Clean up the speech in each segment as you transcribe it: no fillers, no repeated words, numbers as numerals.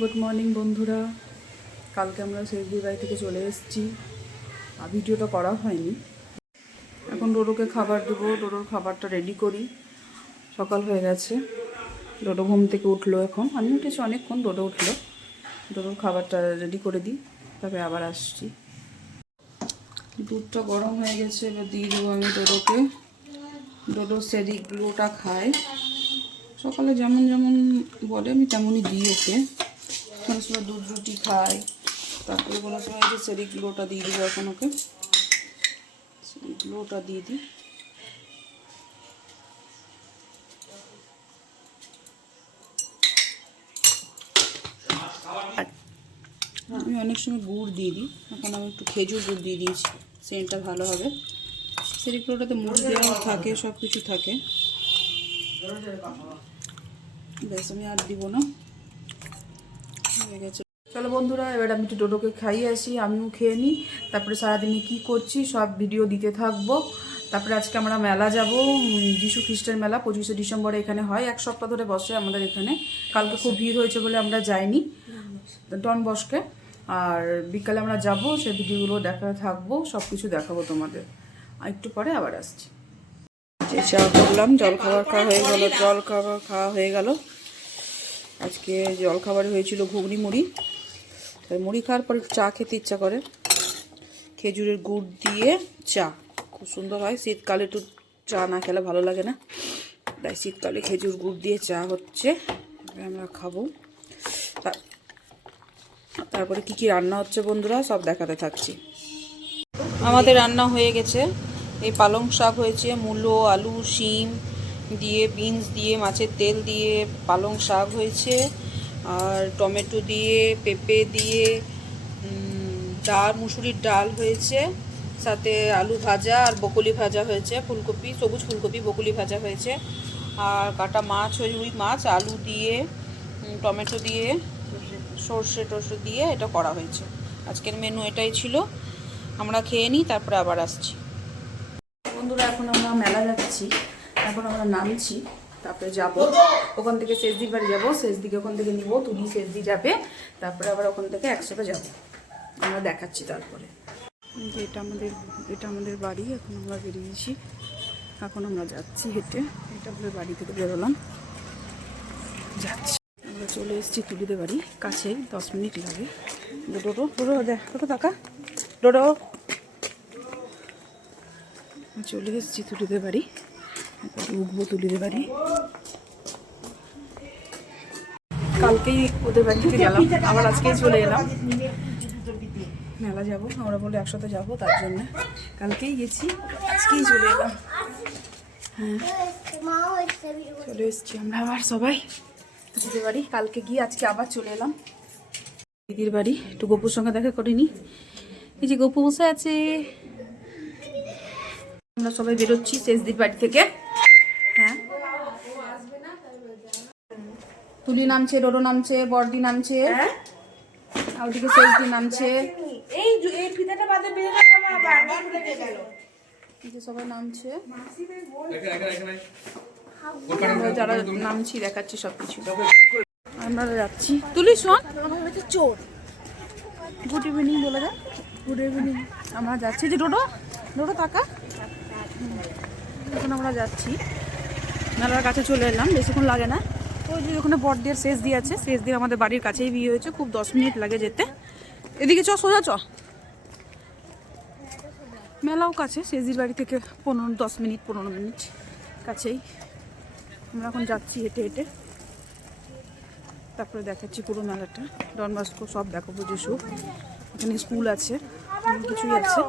Good morning বন্ধুরা, কালকে আমরা শেষদির বাড়ি থেকে চলে এসেছি। ভিডিওটা করা হয়নি। এখন ডোডোকে খাবার দেবো, ডোডোর খাবারটা রেডি করি। সকাল হয়ে গেছে, ডোডো ঘুম থেকে উঠলো। এখন আমি উঠেছি অনেকক্ষণ, ডোডো উঠলো। ডোডোর খাবারটা রেডি করে দিই, তারপরে আবার আসছি। দুধটা গরম হয়ে গেছে, এবার দিয়ে দেবো আমি ডোডোকে। ডোডো সেরিগুলোটা খায়, সকালে যেমন যেমন বলে আমি তেমনই দিই ওকে। কোনো সময় দুধ রুটি খায়, তারপরে কোনো সময় যে সেরিগুলোটা দিয়ে দিব। এখন ওকে সেরিগুলোটা দিয়ে দিই। আমি অনেক সময় গুড় দিয়ে দিই, এখন আমি একটু খেজুর গুড় দিয়ে দিয়েছি, সেন্টটা ভালো হবে। সেরিগুলোটাতে মুড় দেওয়া থাকে, সব কিছু থাকে। ব্যাস, আমি আর দিব না, হয়ে গেছে। চলো বন্ধুরা, এবার আমি একটু ডোডোকে খাইয়ে আসি, আমিও খেয়ে নিই। তারপরে সারাদিনে কি করছি সব ভিডিও দিতে থাকবো। তারপরে আজকে আমরা মেলা যাব, যিশু খ্রিস্টের মেলা 25শে ডিসেম্বরে এখানে হয়। এক সপ্তাহ ধরে বসে আমাদের এখানে। কালকে খুব ভিড় হয়েছে বলে আমরা যাইনি ডন বস্কে। আর বিকালে আমরা যাব, সেই ভিডিওগুলো দেখাতে থাকবো, সব কিছু দেখাবো তোমাদের। আর একটু পরে আবার আসছি। চা করলাম, জলখাবার খাওয়া হয়ে গেল। আজকে জলখাবারে হয়েছিল ঘুগনি মুড়ি। তাই মুড়ি খাওয়ার পর চা খেতে ইচ্ছা করে। খেজুরের গুড় দিয়ে চা খুব সুন্দর হয়। শীতকালে একটু চা না খেলে ভালো লাগে না, তাই শীতকালে খেজুর গুড় দিয়ে চা হচ্ছে, আমরা খাবো। তারপরে কি কি রান্না হচ্ছে বন্ধুরা সব দেখাতে থাকছি। আমাদের রান্না হয়ে গেছে। এই পালং শাক হয়েছে, মূলো, আলু, শিম দিয়ে, বিনস দিয়ে, মাছের তেল দিয়ে পালং শাক হয়েছে। আর টমেটো দিয়ে, পেঁপে দিয়ে ডাল, মুসুরির ডাল হয়েছে। সাথে আলু ভাজা আর বকুলি ভাজা হয়েছে, ফুলকপি, সবুজ ফুলকপি বকুলি ভাজা হয়েছে। আর কাটা মাছ হয়েছে, রুই মাছ, আলু দিয়ে, টমেটো দিয়ে, সর্ষে টর্ষে দিয়ে এটা করা হয়েছে। আজকের মেনু এটাই ছিল। আমরা খেয়ে নিই, তারপরে আবার আসছি। বন্ধুরা, এখন আমরা মেলা যাচ্ছি, এখন আমরা নামছি, তারপরে যাব ওখান থেকে শেষদির বাড়ি যাবো। শেষদিকে ওখান থেকে নিব, তুলি শেষদি যাবে, তারপরে আবার ওখান থেকে একসাথে যাব। আমরা দেখাচ্ছি তারপরে। এটা আমাদের বাড়ি। এখন আমরা বেরিয়েছি, এখন আমরা যাচ্ছি হেঁটে। এটা আমাদের বাড়ি থেকে বেরোলাম, যাচ্ছি। আমরা চলে এসেছি তুলিদের বাড়ি, কাছেই, 10 মিনিট লাগে। ডোডো ডোডো দেখ, ডোডো টাকা, ডোডো। চলে এসেছি তুলিদের বাড়ি, উঠবো তুলিদের বাড়ি। কালকেই ওদের বাড়ি থেকে গেলাম, আবার আজকেই চলে এলাম। মেলা যাবো, আমরা বলে একসাথে যাবো, তার জন্য কালকেই গেছি, আজকেই চলে এলাম। হ্যাঁ, চলে এসেছি আমরা আবার সবাই দিদির বাড়ি। কালকে গিয়ে আজকে আবার চলে এলাম দিদির বাড়ি। একটু গপুর সঙ্গে দেখা করিনি, এই যে গপু বসে আছে। আমরা সবাই বেরোচ্ছি শেষদির বাড়ি থেকে। হ্যাঁ, তুলি নামছে, ডোডো নামছে, বর্দি নামছে, আর ওদিকে শেষদি নামছে। সবাই নামছে, যারা নামছি দেখাচ্ছি সবকিছু। আমরা যাচ্ছি। তুলি শোন, চোর। গুড ইভিনিং বলে যা, গুড ইভিনিং। আমরা যাচ্ছি, যে ডোডো ডোডো টাকা। এখন আমরা যাচ্ছি, মেলার কাছে চলে এলাম, বেশিক্ষণ লাগে না। ওই যে ওখানে বড়দের শেষ দিয়ে আছে, শেষ দিয়ে আমাদের বাড়ির কাছেই বিয়ে হয়েছে, খুব 10 মিনিট লাগে যেতে। এদিকে চ, সোজা চ। মেলাও কাছে, শেষদির বাড়ি থেকে 10 মিনিট কাছেই। আমরা এখন যাচ্ছি হেঁটে হেঁটে, তারপরে দেখাচ্ছি পুরো মেলাটা। ডন বস্কো সব দেখাবো, যিশু এখানে স্কুল আছে, অনেক কিছুই আছে,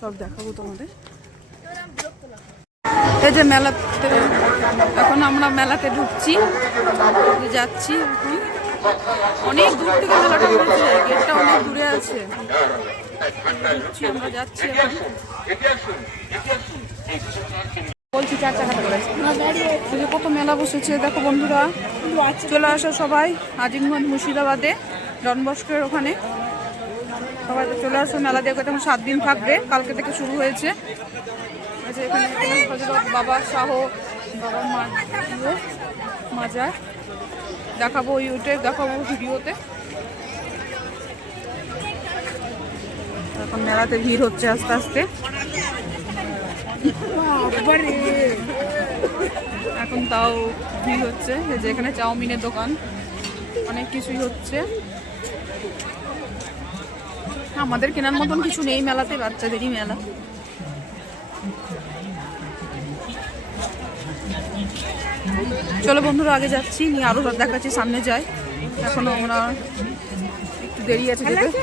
সব দেখাবো তোমাদের। এই যে মেলাতে, এখন আমরা মেলাতে ঢুকছি, যাচ্ছি। এখন অনেক দূর থেকে মেলাটা করেছে, গেটটা অনেক দূরে আছে। আমরা যাচ্ছি এখন। বলছি 4 চাকাটা করেছে, কত মেলা বসেছে দেখো বন্ধুরা। চলে আসো সবাই আজিমগঞ্জ মুর্শিদাবাদে, ডন বস্কের ওখানে সবাই চলে আসো। মেলা দেখো, তখন 7 দিন থাকবে, কালকে থেকে শুরু হয়েছে। এখানে হযরত বাবা শাহ, বাবা মাজার, দেখাবো ইউটিউবে, দেখাবো ভিডিওতে। এখন মেলাতে ভিড় হচ্ছে আস্তে আস্তে। এখন তাও ভিড় হচ্ছে, যে এখানে চাউমিনের দোকান, অনেক কিছুই হচ্ছে। আমাদের কেনার মতন কিছু নেই মেলাতে, বাচ্চাদেরই মেলা। চলো বন্ধুরা আগে যাচ্ছি, নিয়ে আরো দেখাচ্ছি, সামনে যাই। এখনো আমরা একটু দেরি আছে যেতে।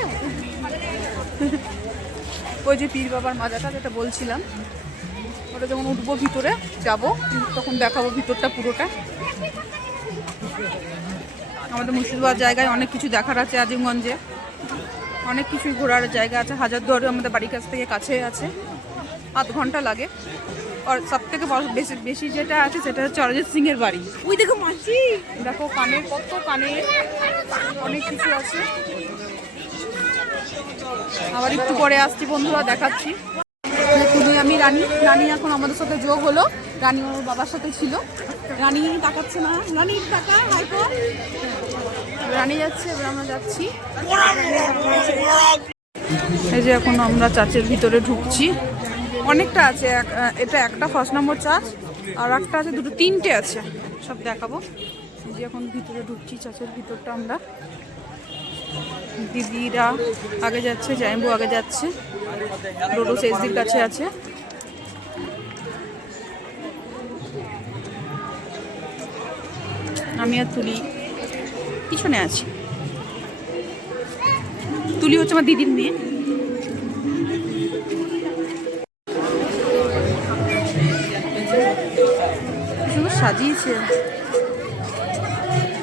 ওই যে পীর বাবার মাজাটা যেটা বলছিলাম, ওটা যখন উঠবো ভিতরে যাব তখন দেখাবো ভিতরটা পুরোটা। আমাদের মুর্শিদাবাদ জায়গায় অনেক কিছু দেখার আছে, আজিমগঞ্জে অনেক কিছুই ঘোরার জায়গা আছে। হাজারদুয়ারে আমাদের বাড়ির কাছ থেকে কাছে আছে, 8 ঘন্টা লাগে। আর সব থেকে বেশি যেটা আছে সেটা হচ্ছে অরিজিৎ সিং এর বাড়ি। ওই দেখো মাসি, দেখো কানের, কত কানের, অনেক কিছু আছে। আবার একটু পরে আসছি বন্ধুরা, দেখাচ্ছি। তুমি আমি রানী এখন আমাদের সাথে যোগ হলো। রানী ওর বাবার সাথে ছিল। রানী তাকাচ্ছে না, রানী টাকা হাইকো, রানী যাচ্ছে, এবার আমরা যাচ্ছি। এই যে এখন আমরা চার্চের ভিতরে ঢুকছি। অনেকটা আছে, এটা একটা 1 নম্বর চার্চ, আর একটা আছে, দুটো, 3টে আছে, সব দেখাবো। এই যে এখন ভিতরে ঢুকছি, চার্চের ভিতরটা আমরা। দিদিরা আগে যাচ্ছে, জাইম্বু আগে যাচ্ছে, ডোডো শেষদির কাছে আছে। আমি আর তুলি পিছনে আছি। তুলি হচ্ছে আমার দিদির মেয়ে। সুন্দর সাজিয়েছে।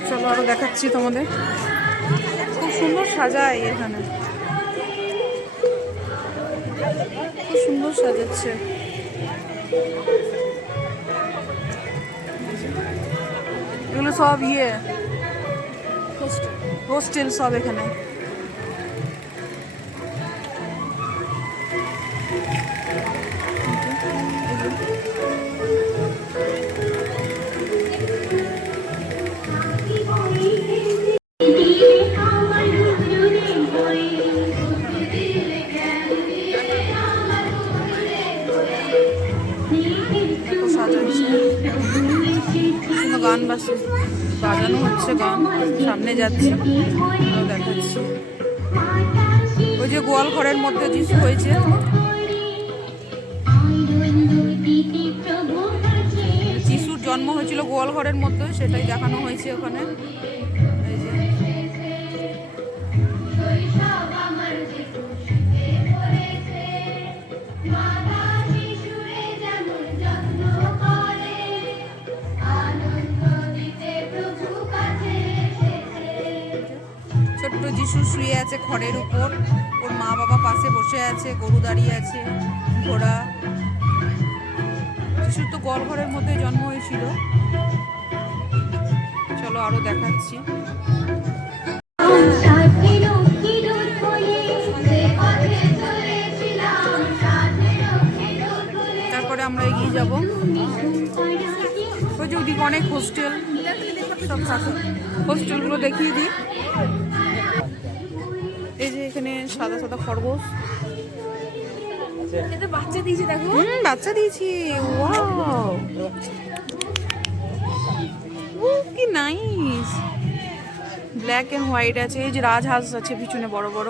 চলো আরো দেখাচ্ছি তোমাদের, খুব সুন্দর সাজায় এখানে, খুব সুন্দর সাজাচ্ছে। এগুলো সব হোস্টেল সব এখানে। গান বাজানো হচ্ছে, গান সামনে যাচ্ছে, দেখাচ্ছি। ওই যে গোয়াল ঘরের মধ্যে যিশু হয়েছে, যিশুর জন্ম হয়েছিল গোয়াল ঘরের মধ্যে, সেটাই দেখানো হয়েছে ওখানে। এই যে ছোট্ট যিশু শুয়ে আছে খড়ের উপর, ওর মা বাবা পাশে বসে আছে, গরু দাঁড়িয়ে আছে, ঘোড়া। যিশুর তো গোয়াল ঘরের মধ্যে জন্ম হয়েছিল। চলো আরো দেখাচ্ছি। তারপরে আমরা এগিয়ে যাব। ওই যে ওদিকে অনেক হোস্টেল সব থাকে, হোস্টেলগুলো দেখিয়ে দিই। এই যে এখানে সাদা সাদা খরগোশ, বাচ্চা দিয়েছি, দেখো বাচ্চা দিয়েছি। ওয়াও, কি নাইস, ব্ল্যাক এন্ড হোয়াইট আছে। এই যে রাজহাঁস আছে পিছনে বড় বড়।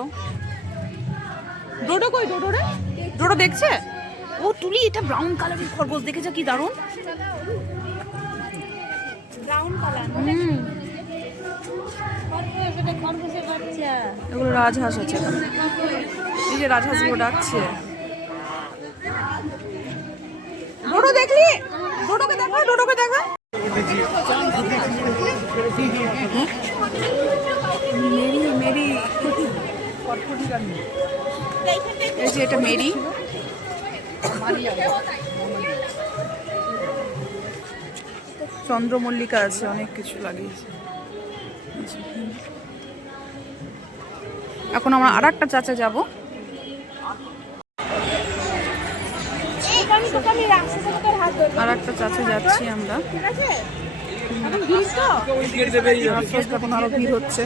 ডোডো কই, ডোডো রে, ডোডো দেখছে। ও তুলি, এটা ব্রাউন কালারের খরগোশ দেখেছো, কি দারুণ ব্রাউন কালার। এগুলো রাজহাঁস আছে, এই যে রাজহাঁসগুলো ডাকছে। ডোডো দেখলি, ডোডোকে দেখা, ডোডোকে দেখা। মেরি, এই যে এটা মেরি। চন্দ্রমল্লিকা আছে, অনেক কিছু লাগিয়েছে। এখন আমরা আর একটা চাচা যাব। আর একটা চাচা যাচ্ছি আমরা। এখন আরো ভিড় হচ্ছে।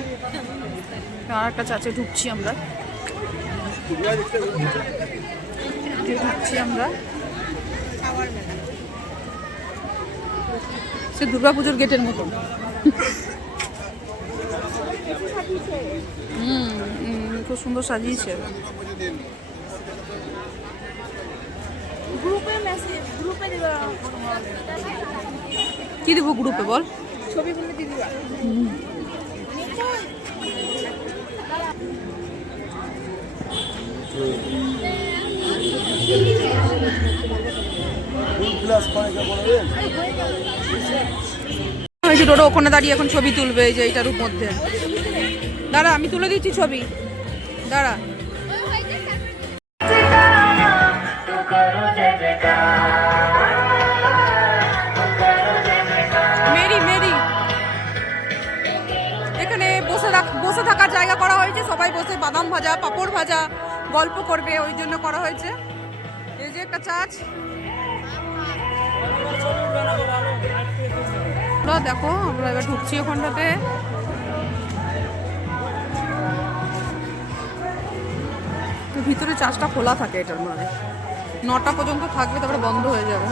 আর একটা চাচে ঢুকছি আমরা, সে দুর্গাপুজোর গেটের মতন। খুব সুন্দর সাজিয়েছে। কি দিব গ্রুপে বল? ছবিগুলো দিয়ে দিবা। ডোডো ওখানে দাঁড়িয়ে এখন ছবি তুলবে, এই যে এইটার মধ্যে। দাঁড়া, আমি তুলে দিচ্ছি ছবি, দাঁড়া। মেরি মেরি এখানে বসে থাকার জায়গা করা হয়েছে, সবাই বসে বাদাম ভাজা, পাঁপড় ভাজা, গল্প করবে, ওই জন্য করা হয়েছে। এই যে একটা চার্চ, দেখো আমরা এবার ঢুকছি ওখানটাতে। ভিতরে চার্চটা খোলা থাকে, এটার মানে 9টা পর্যন্ত থাকবে, তারপরে বন্ধ হয়ে যাবে।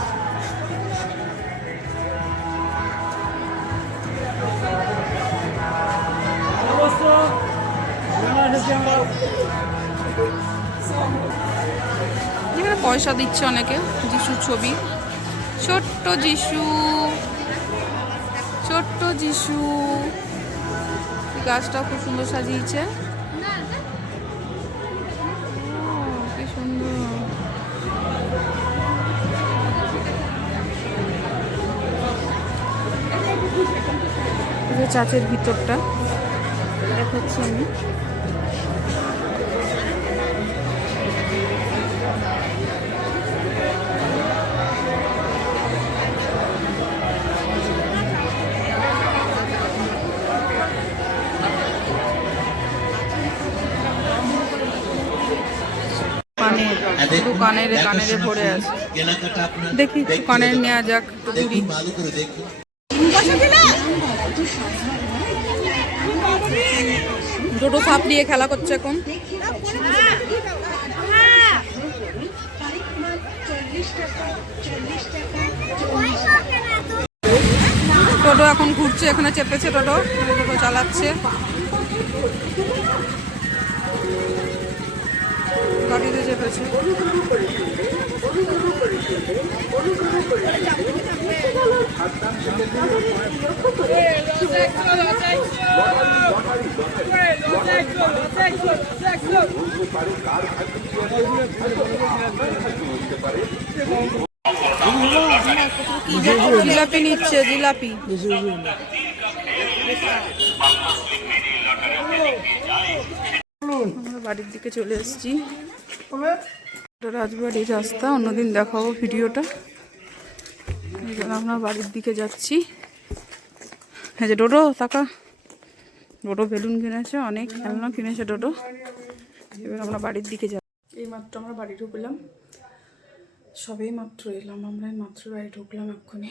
এখানে পয়সা দিচ্ছে অনেকে। যিশুর ছবি, ছোট্ট যিশু, ছোট্ট যিশু। গাছটা খুব সুন্দর সাজিয়েছে, কি সুন্দর। চার্চের ভিতরটা দেখাচ্ছি আমি। কানের ভরে আছে। দেখি কানের নেওয়া যাক। ডোডো সাপ নিয়ে খেলা করছে এখন। টোটো এখন ঘুরছে, এখানে চেপেছে টোটো, টোটো চালাচ্ছে। গাড়িতে চেপেছে। জিলাপি নিচ্ছে, জিলাপি। আমরা বাড়ির দিকে চলে এসেছি। রাজবাড়ির রাস্তা, অন্যদিন দেখাবো ভিডিওটা। আমরা বাড়ির দিকে যাচ্ছি। এই যে ডোডো তাকা, ডোডো বেলুন কিনেছে, অনেক খেলনা কিনেছে ডোডো। এবার আমরা বাড়ির দিকে যাব। এই মাত্র আমরা বাড়ি ঢুকলাম, সবেই মাত্র এলাম আমরা, মাত্র বাড়ি ঢুকলাম এক্ষুনি।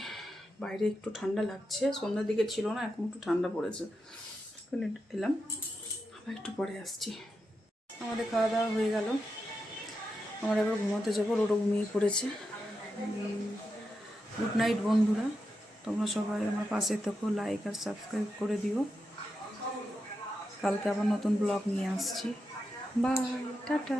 বাইরে একটু ঠান্ডা লাগছে, সন্ধ্যার দিকে ছিল না, এখন একটু ঠান্ডা পড়েছে। এলাম, আবার একটু পরে আসছি। আমাদের খাওয়া দাওয়া হয়ে গেল, আমরা এবার ঘুমাতে যাবো। ডোডো ঘুমিয়ে পড়েছে। গুড নাইট বন্ধুরা, তোমরা সবাই আমার পাশে থেকো, লাইক আর সাবস্ক্রাইব করে দিও। কালকে আবার নতুন ব্লগ নিয়ে আসছি। Bye, tata.